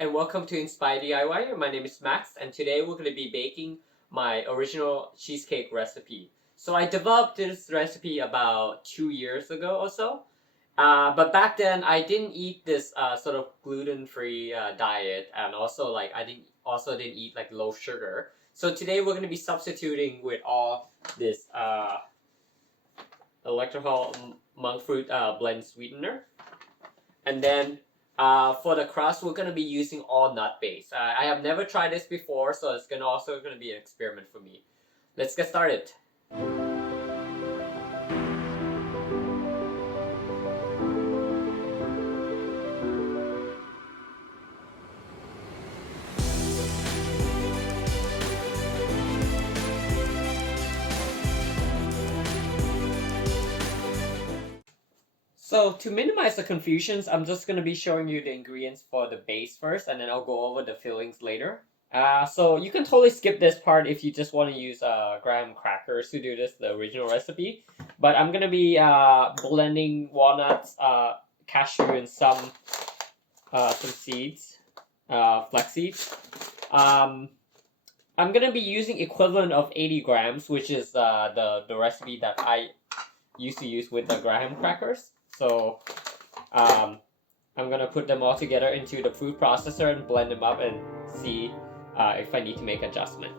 and welcome to Inspire DIY. My name is Max, and today we're going to be baking my original cheesecake recipe. So I developed this recipe about 2 years ago or so. But back then I didn't eat this sort of gluten-free diet, and also I didn't eat like low sugar. So today we're going to be substituting with all this electrohol monk fruit blend sweetener. And then for the crust, we're gonna be using all nut base. I have never tried this before, so it's also gonna be an experiment for me. Let's get started. So to minimize the confusions, I'm just going to be showing you the ingredients for the base first, and then I'll go over the fillings later. So you can totally skip this part if you just want to use graham crackers to do this, the original recipe. But I'm going to be blending walnuts, cashew, and some seeds, flaxseed. I'm going to be using equivalent of 80 grams, which is the recipe that I used to use with the graham crackers. So I'm gonna put them all together into the food processor and blend them up and see if I need to make adjustment.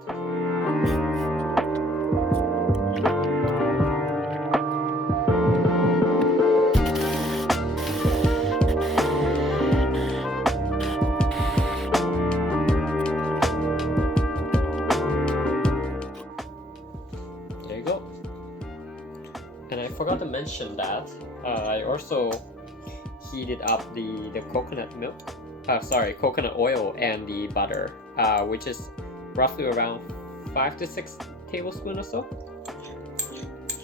There you go. And I forgot to mention that I also heated up the coconut milk, coconut oil and the butter, which is roughly around 5 to 6 tablespoons or so.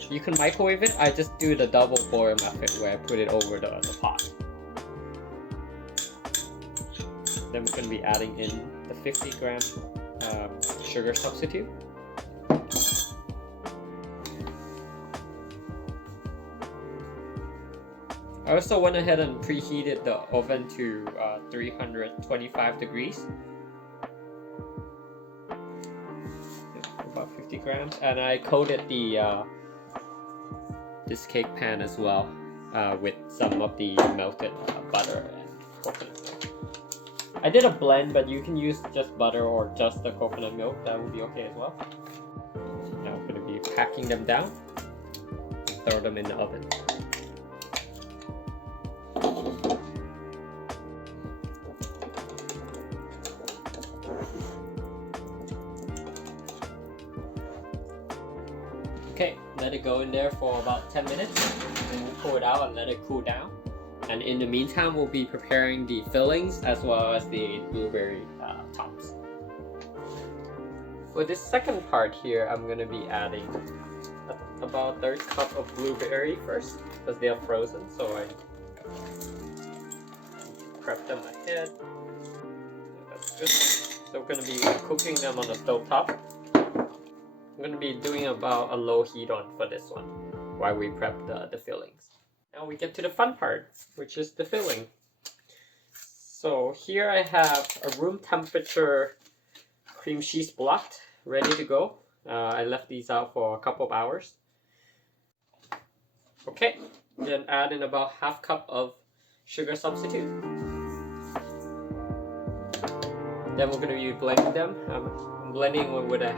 You can microwave it. I just do the double boil method where I put it over the pot. Then we're going to be adding in the 50 gram sugar substitute. I also went ahead and preheated the oven to 325 degrees. About 50 grams. And I coated this cake pan as well with some of the melted butter and coconut milk. I did a blend, but you can use just butter or just the coconut milk. That would be okay as well. Now I'm going to be packing them down and throw them in the oven. Okay, let it go in there for about 10 minutes, and we'll pull it out and let it cool down. And in the meantime, we'll be preparing the fillings as well as the blueberry tops. For this second part here, I'm going to be adding about a third cup of blueberry first, because they are frozen, so I prep them ahead. That's good. So we're going to be cooking them on the stove top. I'm going to be doing about a low heat on for this one while we prep the fillings. Now we get to the fun part, which is the filling. So here I have a room temperature cream cheese block ready to go. I left these out for a couple of hours. Okay, then add in about half cup of sugar substitute. Then we're going to be blending them. I'm blending with a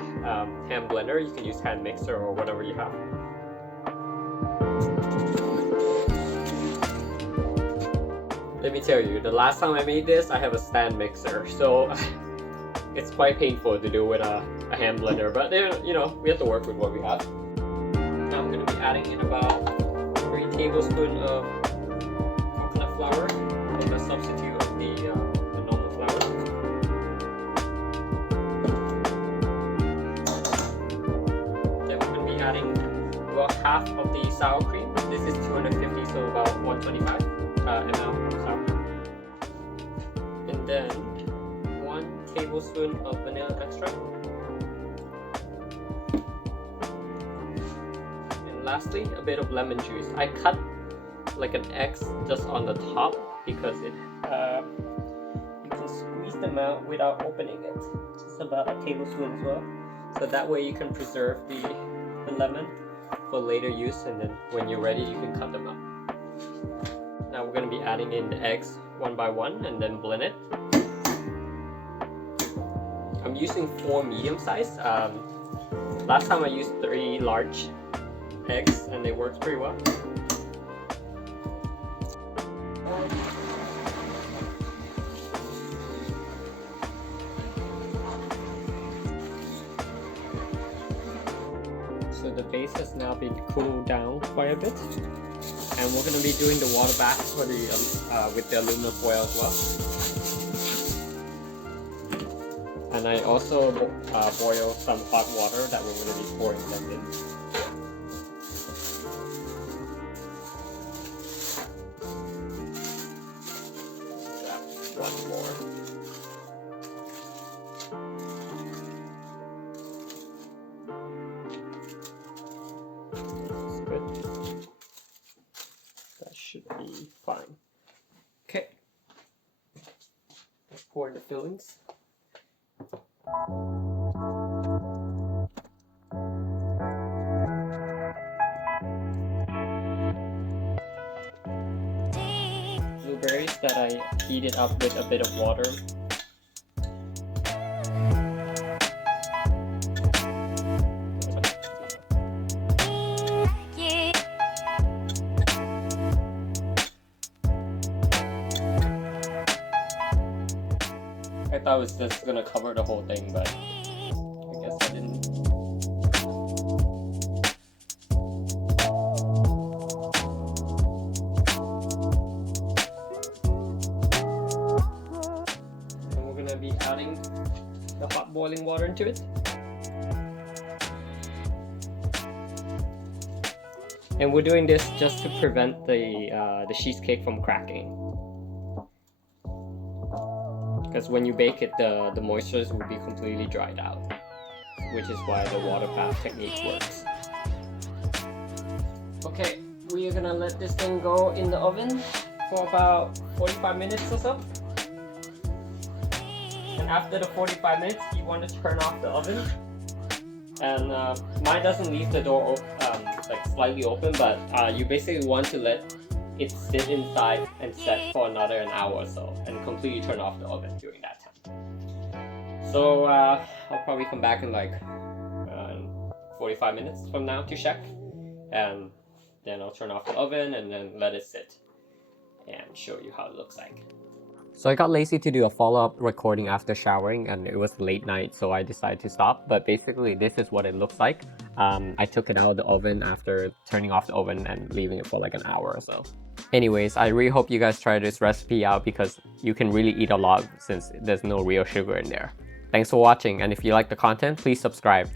hand blender. You can use hand mixer or whatever you have. Let me tell you, the last time I made this, I have a stand mixer, so it's quite painful to do with a hand blender. But you know, we have to work with what we have. Now I'm going to be adding in about 3 tablespoons of coconut flour, a substitute of the normal flour. Adding about half of the sour cream. This is 250, so about 125 ml of sour cream. And then 1 tablespoon of vanilla extract. And lastly, a bit of lemon juice. I cut like an X just on the top because it you can squeeze them out without opening it. Just about a tablespoon as well. So that way you can preserve the lemon for later use, and then when you're ready you can cut them up. Now we're going to be adding in the eggs one by one and then blend it. I'm using 4 medium size. Last time I used 3 large eggs and they worked pretty well. So the base has now been cooled down quite a bit, and we're going to be doing the water bath for the with the aluminum foil as well. And I also boil some hot water that we're going to be pouring them in. One more. Good. That should be fine. Okay. Let's pour in the fillings. Blueberries that I heated up with a bit of water. I thought it was just gonna cover the whole thing, but I guess I didn't. And we're gonna be adding the hot boiling water into it. And we're doing this just to prevent the cheesecake from cracking. Because when you bake it, the moistures will be completely dried out, which is why the water bath technique works. Okay, we are gonna let this thing go in the oven for about 45 minutes or so. And after the 45 minutes, you want to turn off the oven. And mine doesn't leave the door like slightly open, but you basically want to let it sit inside and set for another an hour or so, and completely turn off the oven during that time. So I'll probably come back in like 45 minutes from now to check, and then I'll turn off the oven and then let it sit and show you how it looks like. So I got lazy to do a follow-up recording after showering, and it was late night, so I decided to stop. But basically this is what it looks like. I took it out of the oven after turning off the oven and leaving it for like an hour or so. Anyways, I really hope you guys try this recipe out, because you can really eat a lot since there's no real sugar in there. Thanks for watching, and if you like the content, please subscribe.